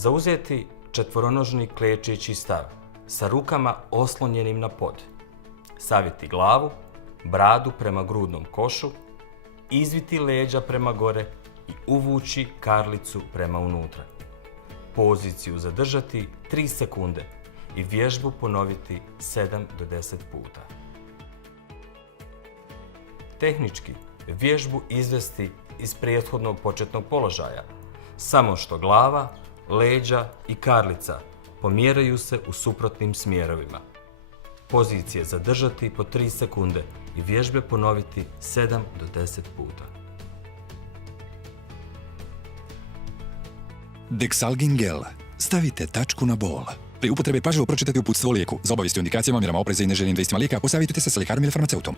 Zauzeti četvoronožni klečeći stav sa rukama oslonjenim na pod. Saviti glavu, bradu prema grudnom košu, izviti leđa prema gore i uvući karlicu prema unutra. Poziciju zadržati 3 sekunde i vježbu ponoviti 7 do 10 puta. Tehnički, vježbu izvesti iz prethodnog početnog položaja, samo što glava, leđa i karlica pomjeraju se u suprotnim smjerovima. Pozicije zadržati po 3 sekunde i vježbe ponoviti 7 do 10 puta. Dexalgin gel. Stavite tačku na bol. Pri upotrebi pažljivo pročitati uputstvo o lijeku. Za obavijesti o indikacijama, mjerama opreza i neželjenim dejstvima lijeka posavjetujte se sa ljekarom ili farmaceutom.